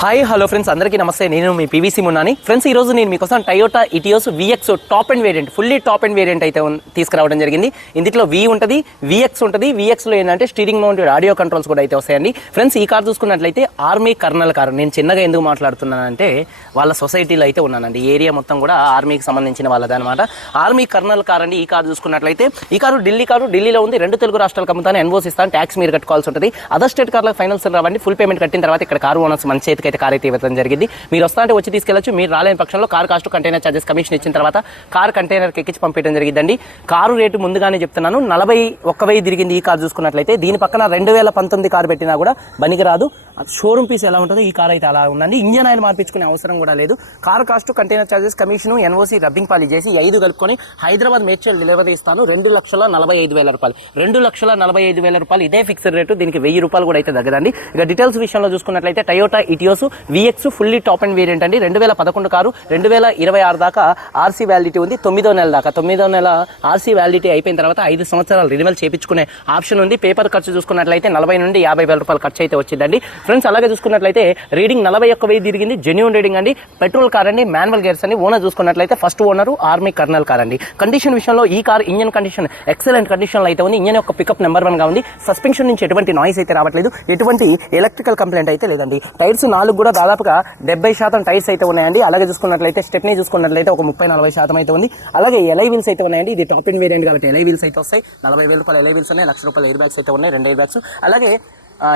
Hi hello friends, అందరికీ నమస్తే. నేను మీ పీవీసీ మున్నాని. ఫ్రెండ్స్, ఈ రోజు నేను మీకోసం Toyota Etios VX top and variant, fully top and variant అయితే తీసుకురావడం జరిగింది. ఇందులో V ఉంటుంది, VX ఉంటుంది. VXలో ఏంటంటే స్టీరింగ్ మౌంటెడ్ ఆడియో కంట్రోల్స్ కూడా అయితే వస్తాయండి. ఫ్రెండ్స్, ఈ కార్ చూసుకున్నట్లయితే ఆర్మీ కర్నల్ కార్. నేను చిన్నగా ఎందుకు మాట్లాడుతున్నానంటే వాళ్ళ సొసైటీలో అయితే ఉన్నానండి. ఏరియా మొత్తం కూడా ఆర్మీకి సంబంధించిన వాళ్ళదనమాట. ఆర్మీ కర్నల్ కార్ అండి. ఈ కార్ చూసుకున్నట్లయితే ఈ కారు ఢిల్లీలో ఉంది. 2 తెలుగు రాష్ట్రాలకు అమ్ముతాను. ఎన్ఓసి ఇస్తాను, ట్యాక్స్ మీరు కట్టుకోవాల్సి ఉంటుంది. అదర్ స్టేట్ కార్లకు ఫైనాన్స్ రావండి. ఫుల్ పేమెంట్ కట్టిన తర్వాత ఇక్కడ కారు ఓనర్స్ మన చేతికి అయితే కార్ అయితే ఇవ్వడం జరిగింది. మీరు వస్తా అంటే వచ్చి తీసుకెళ్లొచ్చు. మీరు రాలేని పక్షంలో car cost, container charges commission ఇచ్చిన తర్వాత కార్ కంటైనర్కి ఎక్కించి పంపించడం జరిగిందండి. కారు రేటు ముందుగానే చెప్తున్నాను, 41,000 తిరిగింది. ఈ కార్ చూసుకున్నట్లయితే దీని పక్కన 2019 కారు పెట్టినా కూడా బనికి రాదు. షోరూమ్ పీస్ ఎలా ఉంటుందో ఈ కార్ అయితే అలా ఉందండి. ఇంజన్ ఆయిల్ మార్పించుకునే అవసరం కూడా లేదు. Car cost, container charges, commission, NOC, rubbing పాలి చేసి 5 కలుపుకొని హైదరాబాద్ మేడ్చల్ డెలివరీ ఇస్తాను. 2,45,000 రూపాయలు. 2,45,000 రూపాయలు ఇదే ఫిక్స్డ్ రేటు. దీనికి 1,000 రూపాయలు కూడా అయితే తగ్గదండి. ఇక డీటెయిల్స్ విషయంలో చూసుకున్నట్లయితే Toyota Etios VX fully top and variant అండి. 2011 కారు, 2026 దాకా ఆర్సీ వ్యాలిడిటీ ఉంది. 9వ నెల దాకా, 9వ నెల ఆర్సీ వ్యాలిడిటీ అయిపోయిన తర్వాత 5 సంవత్సరాలు రినివల్ చేయించుకునే ఆప్షన్ ఉంది. పేపర్ ఖర్చు చూసుకున్నట్లయితే 40 నుండి 50,000 రూపాయలు ఖర్చు అయితే వచ్చిందండి. ఫ్రెండ్స్, అలాగే చూసుకున్నట్లయితే రీడింగ్ 41,000 తిరిగింది. జెన్యూన్ రీడింగ్ అండి. పెట్రోల్ కార్ అండి, మాన్యువల్ గేర్స్ అండి. ఓనర్ చూసుకున్నట్లయితే first owner army colonel car అండి. కండిషన్ విషయంలో ఈ car engine condition excellent condition లో అయితే ఉంది. ఇంజన్ యొక్క పికప్ నెంబర్ 1 గా ఉంది. సస్పెన్షన్ నుంచి ఎటువంటి నాయిస్ అయితే రావట్లేదు. ఎటువంటి ఎలక్ట్రికల్ కంప్లైంట్ అయితే లేదండి. టైర్స్ 4 కూడా దాదాపుగా 70% టైర్స్ అయితే ఉన్నాయండి. అలాగే చూసుకున్నట్లయితే స్టెప్నీ చూసుకున్నట్లయితే ఒక 30-40% అయితే ఉంది. అలాగే ఎలై వీల్స్ అయితే ఉన్నాయండి. ఇది టాప్ అండ్ వేరియంట్ కాబట్టి ఎలై వీల్స్ అయితే వస్తాయి. 40,000 రూపాయలు ఎలై వీల్స్ ఉన్నాయి. 1,00,000 రూపాయలు ఎయిర్ బ్యాగ్స్ అయితే ఉన్నాయి, 2 ఎయిర్ బ్యాగ్స్. అలాగే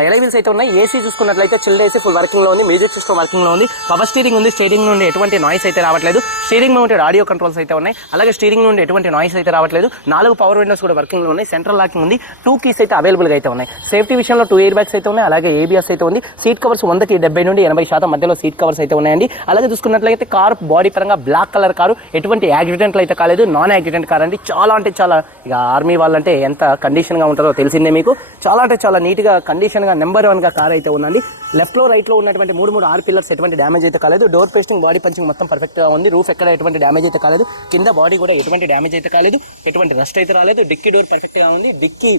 ఎలై వీల్స్ అయితే ఉన్నాయి. ఏసీ చూసుకున్నట్లయితే చిల్డ్ ఏసీ ఫుల్ వర్కింగ్ లో ఉంది. మ్యూజిక్ సిస్టమ్ వర్కింగ్ లో ఉంది. పవర్ స్టీరింగ్ ఉంది. స్టీరింగ్ నుండి ఎటువంటి నాయిస్ అయితే రావట్లేదు. స్టీరింగ్ మౌంటెడ్ ఆడియో కంట్రోల్స్ అయితే ఉన్నాయి. అలాగే స్టీరింగ్ నుండి ఎటువంటి నాయిస్ అయితే రావట్లేదు. 4 పవర్ విండోస్ కూడా వర్కింగ్ లో ఉన్నాయి. సెంట్రల్ లాకింగ్ ఉంది. 2 కీస్ అయితే అవైలబుల్ గా అయితే ఉన్నాయి. సేఫ్టీ విషయంలో 2 ఎయిర్ బ్యాగ్స్ అయితే ఉన్నాయి. అలాగే ABS అయితే ఉంది. సీట్ కవర్స్ 100కి 70 నుండి 80% మధ్యలో సీట్ కవర్స్ అయితే ఉన్నాయండి. అలాగే చూసుకున్నట్లయితే కార్ బాడీ పరంగా బ్లాక్ కలర్ కారు. ఎటువంటి యాక్సిడెంట్లు అయితే కాలేదు. నాన్ యాక్సిడెంట్ కార్ అండి. చాలా అంటే చాలా, ఇక ఆర్మీ వాళ్ళంటే ఎంత కండిషన్ గా ఉంటుందో తెలిసిందే మీకు. చాలా అంటే చాలా నీట్ గా కండిషన్ గా నెంబర్ 1 గా కార్ అయితే ఉందండి. లెఫ్ట్ లో రైట్ లో ఉన్నటువంటి 3 ఆర్ పిల్లర్స్ ఎటువంటి డ్యామేజ్ అయితే కాలేదు. డోర్ పేస్టింగ్, బాడీ పంచింగ్ మొత్తం పర్ఫెక్ట్ గా ఉంది. రూఫ్ ఎక్కడ ఎటువంటి డ్యామేజ్ అయితే కాలేదు. కింద బాడీ కూడా ఎటువంటి డ్యామేజ్ అయితే కాలేదు. ఎటువంటి రస్ట్ అయితే రాలేదు. డిక్కీ డోర్ పర్ఫెక్ట్ గా ఉంది. డిక్కీ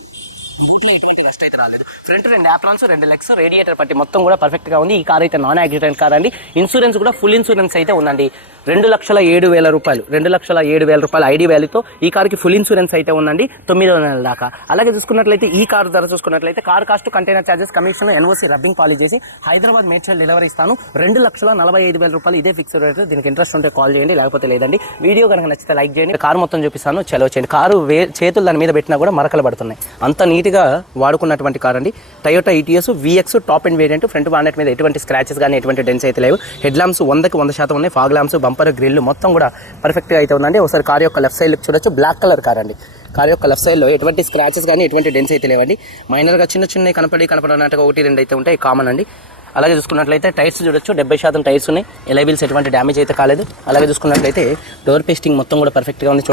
బూట్లో ఎటువంటి రస్ట్ అయితే రాలేదు. ఫ్రంట్ 2 యాప్రాన్స్, 2 లెగ్స్, రేడియేటర్ పట్టి మొత్తం కూడా పర్ఫెక్ట్ గా ఉంది. ఈ కార్ అయితే నాన్ యాక్సిడెంట్ కార్ అండి. ఇన్సూరెన్స్ కూడా ఫుల్ ఇన్సూరెన్స్ అయితే ఉందండి. 2,07,000 రూపాయలు, 2,07,000 రూపాయలు ఐడి వాల్యూతో ఈ కార్కి ఫుల్ ఇన్సూరెన్స్ అయితే ఉందండి 9వ నెల దాకా. అలాగే చూసుకున్నట్లయితే ఈ కార్ ధర చూసుకున్నట్లయితే car cost, container charges, commission, NOC, rubbing polish చేసి హైదరాబాద్ మేడ్చల్ డెలివరీ ఇస్తాను. 2,45,000 రూపాయలు ఇదే ఫిక్స్డ్ రేట్. దీనికి ఇంట్రెస్ట్ ఉంటే కాల్ చేయండి, లేకపోతే లేదండి. వీడియో కనుక నచ్చితే లైక్ చేయండి. కారు మొత్తం చూపిస్తాను, చలో చేయండి. కారు చేతులు దాని మీద పెట్టినా కూడా మరకలు పడుతున్నాయి. అంత నీట్ గా వాడుకున్నటువంటి కార్ అండి. Toyota Etios VX top and variant. Front bonnet మీద ఎటువంటి స్క్రాచెస్ కానీ ఎటువంటి డెన్స్ అయితే లేవు. హెడ్ ల్యాంప్స్ 100కి 100% ఉన్నాయి. ఫాగ్ ల్యాంప్స్, బంపర్, గ్రిల్ మొత్తం కూడా పర్ఫెక్ట్ గా అయితే ఉందండి. ఒకసారి కార్ యొక్క లెఫ్ట్ సైడ్ చూడొచ్చు. బ్లాక్ కలర్ కార్ అండి. కార్ యొక్క లెఫ్ట్ సైడ్ లో ఎటువంటి స్క్రాచెస్ కానీ ఎటువంటి డెన్స్ అయితే లేవండి. మైనర్ గా చిన్న కనపడినట్టుగా 1-2 అయితే ఉంటాయి, కామన్ అండి. అలాగే చూసుకున్నట్లయితే టైర్స్ చూడొచ్చు. 70% టైర్స్ ఉన్నాయి. ఎలై వీల్స్ ఎటువంటి డ్యామేజ్ అయితే కాలేదు. అలాగే చూసుకున్నట్లయితే డోర్ పేస్టింగ్ మొత్తం కూడా పర్ఫెక్ట్ గా ఉంది.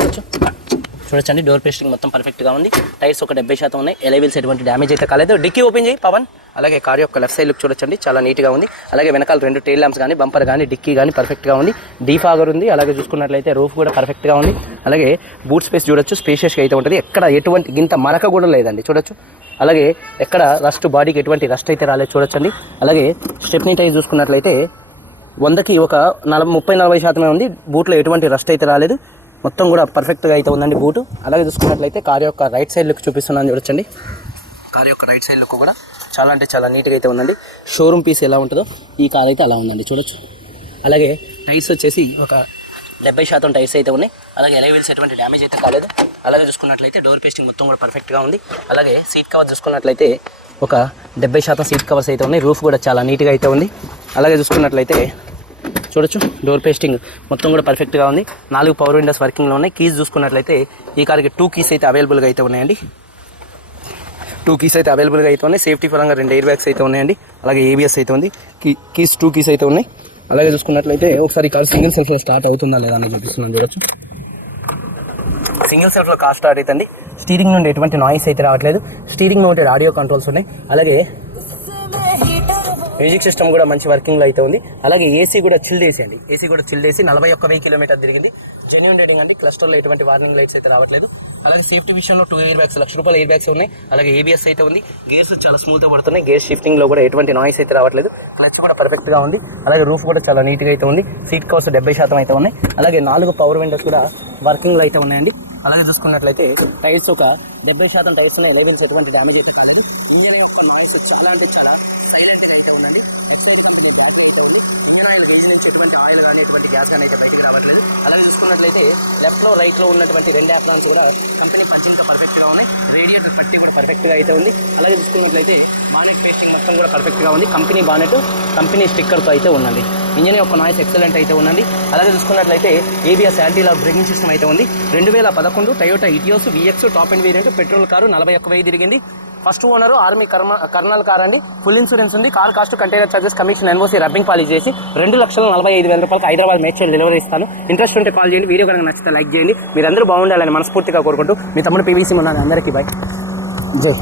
చూడొచ్చండి, డోర్ పేస్టింగ్ మొత్తం పర్ఫెక్ట్ గా ఉంది. టైర్స్ ఒక 70% ఉన్నాయి. ఎలై వీల్స్ ఎటువంటి డ్యామేజ్ అయితే కాలేదు. డిక్కీ ఓపెన్ చేయి పవన్. అలాగే కార్ యొక్క లెఫ్ట్ సైడ్ లుక్ చూడొచ్చండి, చాలా నీట్ గా ఉంది. అలాగే వెనకాల 2 టైల్ ల్యాంప్స్ కానీ, బంపర్ కానీ, డిక్కీ కానీ పర్ఫెక్ట్ గా ఉంది. డీఫాగర్ ఉంది. అలాగే చూసుకున్నట్లయితే రూఫ్ కూడా పర్ఫెక్ట్ గా ఉంది. అలాగే బూట్ స్పేస్ చూడొచ్చు, స్పేషియస్ గా అయితే ఉంటుంది. ఎక్కడ ఎటువంటి గింత మరక కూడా లేదండి, చూడొచ్చు. అలాగే ఎక్కడ రస్ట్, బాడీకి ఎటువంటి రస్ట్ అయితే రాలేదు, చూడొచ్చండి. అలాగే స్టెప్నీ టైర్ చూసుకున్నట్లయితే 100కి ఒక 30-40% ఉంది. బూట్లో ఎటువంటి రస్ట్ అయితే రాలేదు. మొత్తం కూడా పర్ఫెక్ట్ గా అయితే ఉందండి బూటు. అలాగే చూసుకున్నట్లయితే కార్ యొక్క రైట్ సైడ్ లుక్ చూపిస్తున్నాను, చూడొచ్చండి. కార్ యొక్క రైట్ సైడ్ లుక్ కూడా చాలా అంటే చాలా నీట్గా అయితే ఉందండి. షోరూమ్ పీస్ ఎలా ఉంటుందో ఈ కార్ అయితే అలా ఉందండి, చూడొచ్చు. అలాగే టైర్స్ వచ్చేసి ఒక 70% టైర్స్ అయితే ఉన్నాయి. అలాగే ఎలై వీల్స్ ఎటువంటి డ్యామేజ్ అయితే కాలేదు. అలాగే చూసుకున్నట్లయితే డోర్ పేస్టింగ్ మొత్తం కూడా పర్ఫెక్ట్గా ఉంది. అలాగే సీట్ కవర్ చూసుకున్నట్లయితే ఒక 70% సీట్ కవర్స్ అయితే ఉన్నాయి. రూఫ్ కూడా చాలా నీట్గా అయితే ఉంది. అలాగే చూసుకున్నట్లయితే చూడొచ్చు, డోర్ పేస్టింగ్ మొత్తం కూడా పర్ఫెక్ట్గా ఉంది. 4 పవర్ విండోస్ వర్కింగ్లో ఉన్నాయి. కీస్ చూసుకున్నట్లయితే ఈ కార్కి 2 కీస్ అయితే అవైలబుల్గా అయితే ఉన్నాయండి. 2 కీస్ అయితే అవైలబుల్గా అయితే ఉన్నాయి. సేఫ్టీ పరంగా 2 ఎయిర్ బ్యాగ్స్ అయితే ఉన్నాయండి. అలాగే ABS అయితే ఉంది. 2 కీస్ అయితే ఉన్నాయి. అలాగే చూసుకున్నట్లయితే ఒకసారి కార్ సింగిల్ సెల్ఫ్లో స్టార్ట్ అవుతుందా లేదా అని చూపిస్తున్నాను, చూడొచ్చు. సింగిల్ సెల్ఫ్లో కార్ స్టార్ట్ అవుతుంది. స్టీరింగ్ నుండి ఎటువంటి నాయిస్ అయితే రావట్లేదు. స్టీరింగ్ మౌంటెడ్ ఆడియో కంట్రోల్స్ ఉన్నాయి. అలాగే మ్యూజిక్ సిస్టమ్ కూడా మంచి వర్కింగ్లో అయితే ఉంది. అలాగే ఏసీ కూడా చిల్డ్ ఏసీ అండి. ఏసీ కూడా చిల్డ్ ఏసీ 41,000 కిలోమీటర్ తిరిగింది. జెన్యూన్ రేటింగ్ అండి. క్లస్టర్లో ఎటువంటి వార్నింగ్ లైట్స్ అయితే రావట్లేదు. అలాగే సేఫ్టీ విషయంలో 2 ఎయిర్ బ్యాగ్స్, ₹1,00,000 ఎయిర్ బ్యాగ్స్ ఉన్నాయి. అలాగే ఏబిఎస్ అయితే ఉంది. గేర్స్ చాలా స్మూత్గా పడుతున్నాయి. గేర్ షిఫ్టింగ్లో కూడా ఎటువంటి నాయిస్ అయితే రావట్లేదు. క్లచ్ కూడా పర్ఫెక్ట్గా ఉంది. అలాగే రూఫ్ కూడా చాలా నీట్గా అయితే ఉంది. సీట్ కవర్స్ 70% అయితే ఉన్నాయి. అలాగే 4 పవర్ విండోస్ కూడా వర్కింగ్లో అయితే ఉన్నాయండి. అలాగే చూసుకున్నట్లయితే టైర్స్ ఒక 70% టైర్స్ ఉన్నాయి. లెవెల్స్ ఎటువంటి డ్యామేజ్ అయితే కాలేదు. ఇంజన్ యొక్క నాయిస్ చాలా అంటే చాలా సైలెంట్గా అయితే ఉందండి. ఎక్సైడ్ కంపెనీ బాగా అయితే ఉంది. ఇంజన్ ఆయిల్ వేసి నుంచి ఎటువంటి ఆయిల్ కానీ ఎటువంటి గ్యాస్ కానీ అయితే బయటకు రావట్లేదు. అలాగే చూసుకున్నట్లయితే లెఫ్ట్లో రైట్లో ఉన్నటువంటి 2 యాప్రాన్స్ కూడా కంపెనీ పట్టింగ్తో పర్ఫెక్ట్గా ఉన్నాయి. రేడియేటర్ పట్టి కూడా పర్ఫెక్ట్గా అయితే ఉంది. అలాగే చూసుకున్నట్లయితే బానెట్ పేస్టింగ్ మొత్తం కూడా పర్ఫెక్ట్గా ఉంది. కంపెనీ బానెట్ కంపెనీ స్టిక్కర్తో అయితే ఉందండి. ఇంజన్ యొక్క నాయిస్ ఎక్సలెంట్ అయితే ఉందండి. అలాగే చూసుకున్నట్లయితే ABS anti lock braking system అయితే ఉంది. 2011 Toyota Etios VX top and variant petrol car 41,000 తిరిగింది. First owner army colonel car అండి. ఫుల్ ఇన్సూరెన్స్ ఉంది. Car cost, container charges, commission, NOC, rubbing polish చేసి ₹2,45,000 హైదరాబాద్ మేడ్చల్ డెలివరీ ఇస్తాను. ఇంట్రెస్ట్ ఉంటే కాల్ చేయండి. Video కనుక నచ్చితే లైక్ చేయండి. మీరందరూ బాగుండాలని మనస్ఫూర్తిగా కోరుకుంటూ మీ తమ్ముడు పీవీసీ మున్నాని. అందరికీ బై. జై.